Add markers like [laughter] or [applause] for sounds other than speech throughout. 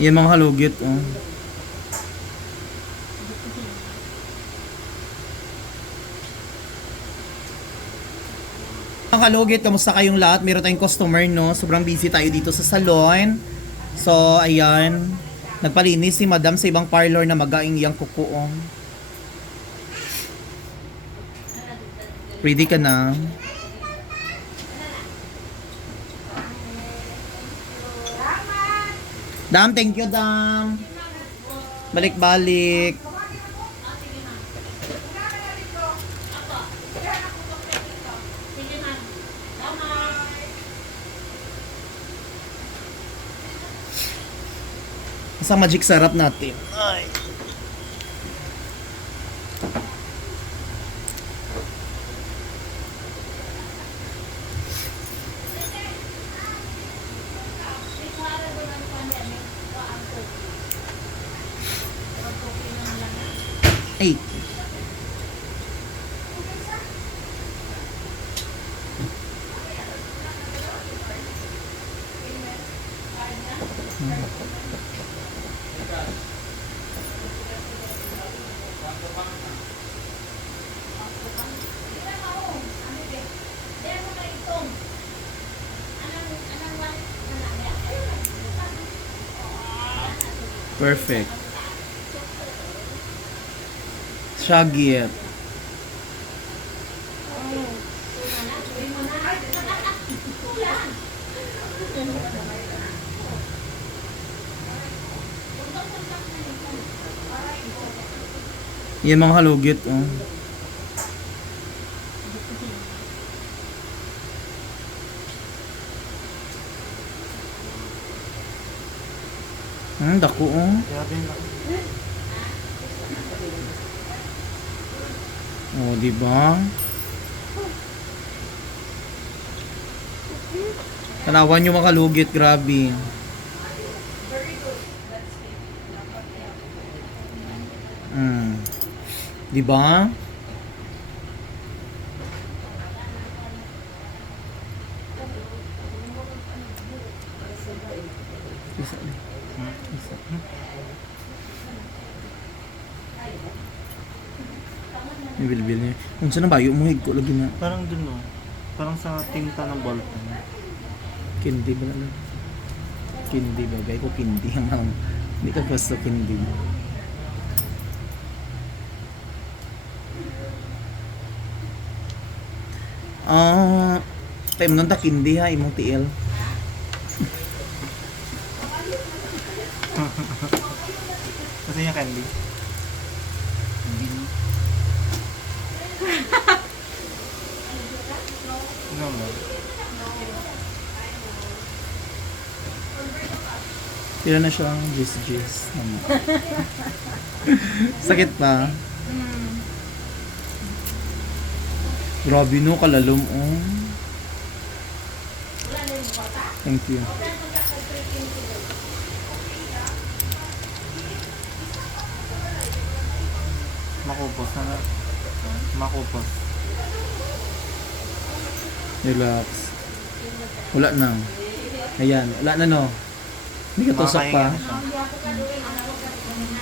Yan mga halugit, oh. Mga kalugit, kamusta kayong lahat? Meron tayong customer, no? Sobrang busy tayo dito sa salon. So, ayan. Nagpalinis si madam sa ibang parlor na magaing iyang kukuong. Ready ka na? Dam, thank you, Dam. Balik-balik. Sa magic sarap natin. Ay. Eight. Perfect. Shaggy. Yan mga halugit. Oh. Hmm, dako oh. Grabe Oh, di ba? Tanawan nyo mga lugit, grabe. Mm. Di ba? Isa, isa. May bilbil niya. Kung saan na bayo mo, higko lagi na. Parang dun no. Parang sa tinta ng ballpen. Kindi ba na? Kindi ba? Gaya ko kindi ang ang hindi ka gusto kindi. Ah, time nun ta kindi ha, imong tiil. [laughs] Kasi yung candy. No, no. Tira na siya ang jis jis. [laughs] Sakit pa. Grabe no, kalalom oh. Thank you. Makupos na na. Makupos. Relax. Wala na. Ayan, wala na no. Hindi ka tusok pa. Na.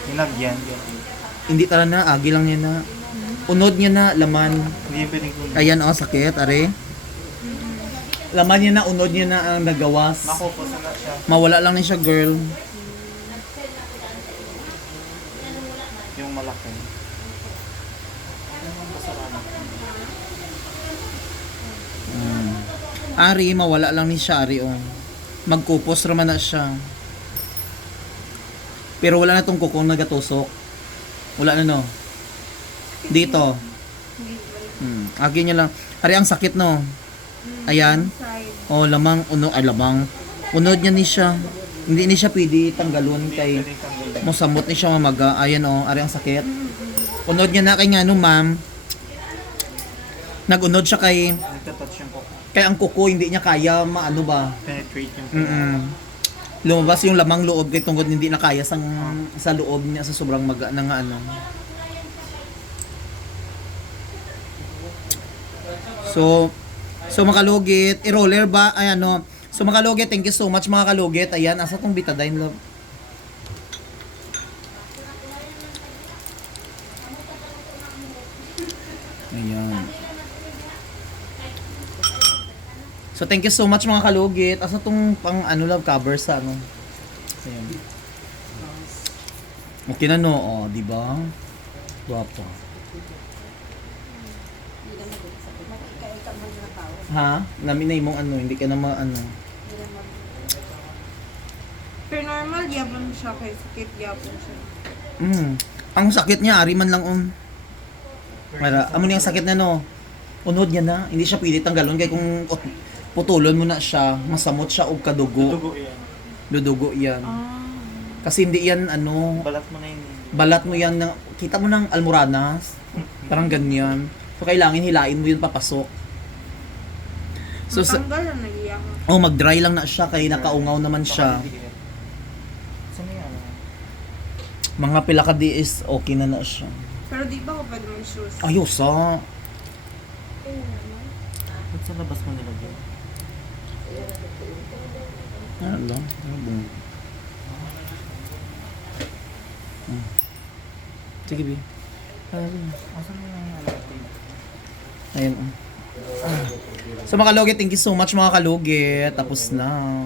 Hinagyan. Hindi tala na, agi lang niya na. Unod niya na, laman. Hindi yung pwedeng kunin. Ayan oh, sakit, are. Laman niya na, unod niya na ang nagawas. Na na siya. Mawala lang niya siya, girl. Yung malaki. Ano ang kasalanan? Mm. Ari, mawala lang ni siya, Ari, oh. Magkupos raman na siya. Pero wala na tong kukong nagatusok. Wala na, no? Dito. Hmm. Agi niya lang. Ari, ang sakit, no? Ayan. Oh, lamang, uno, ay, lamang. Unod niya ni siya. Hindi ni siya pwede tanggalon kay. Musamot ni siya mamaga. Ayan oh, ari ang sakit. Unod niya na kay nga no, ma'am. Nagunod siya kay Nagtatouch yung kuko. kay ang kuko hindi niya kaya maano ba. Penetrate yung kuko. Mm. Lumabas yung lamang loob kay tungkol hindi na kaya sang sa loob niya sa sobrang maga na nga ano. So So makalugit, i-roller ba? Ay ano. So makalugit, thank you so much mga kalugit. Ayan, asa tong betadine love? Ayan. So thank you so much mga kalugit. Asa tong pang ano love cover sa ano? Ayan. Okay na no, oh, di ba? Guwapo. Ha? Namin na imong ano, hindi ka na ma ano. Pero normal, yapon siya kay sakit, yapon siya. Mm. Ang sakit niya, ari man lang um. Mara, amo niyang sakit na no. Unod niya na, hindi siya pwede tanggalon kay kung putulon mo na siya, masamot siya og kadugo, Dugo yan. dudugo yan. Ah. Kasi hindi yan ano, Balat mo na yun. balat mo yan na, kita mo ng almoranas, parang ganyan. So kailangan hilain mo yun papasok. So sa, Matanggal na nagiyak oh mag-dry lang na siya kay nakaungaw naman siya. Saan yung ano? Mga pila ka di is okay na na siya. Pero di ba ako pwede mag-shoes? Ayos ah. Ba't sa labas mo nilagyan? Ano lang? Ano bang? Hmm. Sige, Bi. Asan mo yung ano? Ayun. ah. So mga kalugit, thank you so much mga kalugit. Tapos na.